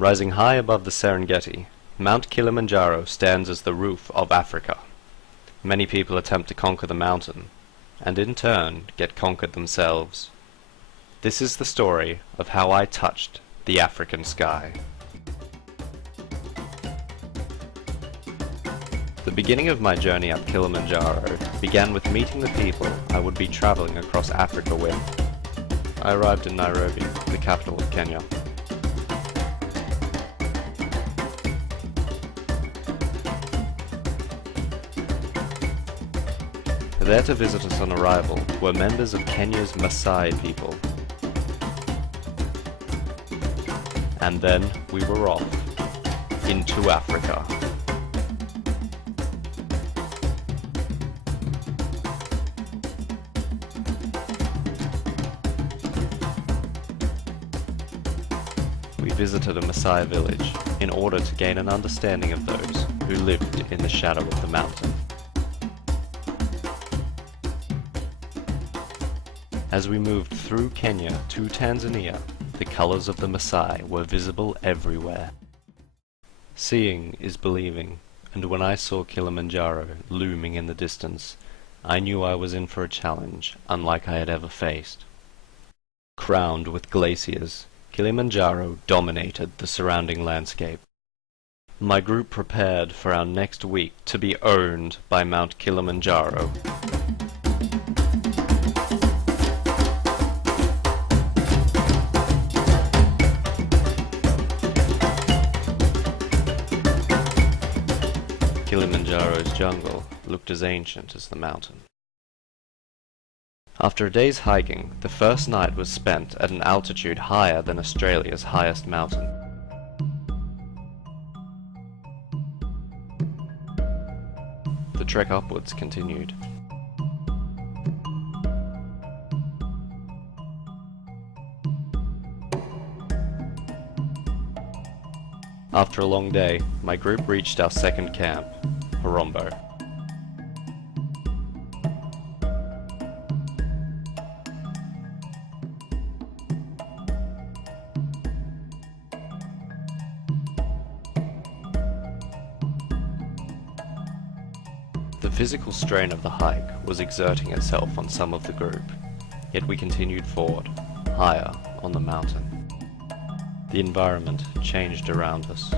Rising high above the Serengeti, Mount Kilimanjaro stands as the roof of Africa. Many people attempt to conquer the mountain, and in turn get conquered themselves. This is the story of how I touched the African sky. The beginning of my journey up Kilimanjaro began with meeting the people I would be traveling across Africa with. I arrived in Nairobi, the capital of Kenya. There to visit us on arrival were members of Kenya's Maasai people. And then we were off into Africa. We visited a Maasai village in order to gain an understanding of those who lived in the shadow of the mountain. As we moved through Kenya to Tanzania, the colors of the Maasai were visible everywhere. Seeing is believing, and when I saw Kilimanjaro looming in the distance, I knew I was in for a challenge unlike I had ever faced. Crowned with glaciers, Kilimanjaro dominated the surrounding landscape. My group prepared for our next week to be owned by Mount Kilimanjaro. Kilimanjaro's jungle looked as ancient as the mountain. After a day's hiking, the first night was spent at an altitude higher than Australia's highest mountain. The trek upwards continued. After a long day, my group reached our second camp, Horombo. The physical strain of the hike was exerting itself on some of the group, yet we continued forward, higher on the mountain. The environment changed around us.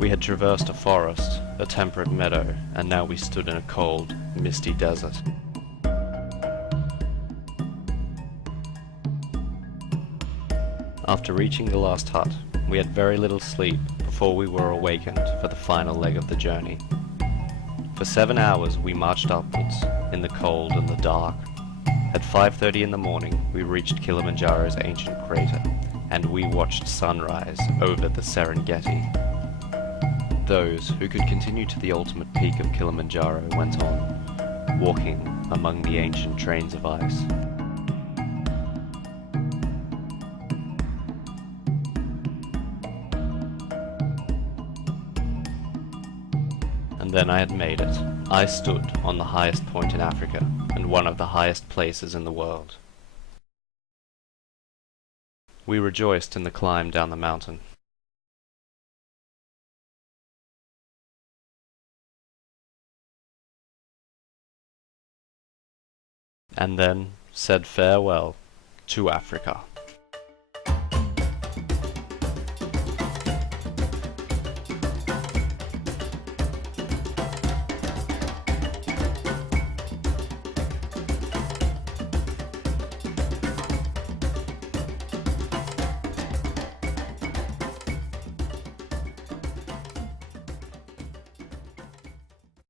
We had traversed a forest, a temperate meadow, and now we stood in a cold, misty desert. After reaching the last hut, we had very little sleep before we were awakened for the final leg of the journey. For 7 hours we marched upwards, in the cold and the dark. At 5:30 in the morning, we reached Kilimanjaro's ancient crater, and we watched sunrise over the Serengeti. Those who could continue to the ultimate peak of Kilimanjaro went on, walking among the ancient trains of ice. And then I had made it. I stood on the highest point in Africa, and one of the highest places in the world. We rejoiced in the climb down the mountain. And then said farewell to Africa.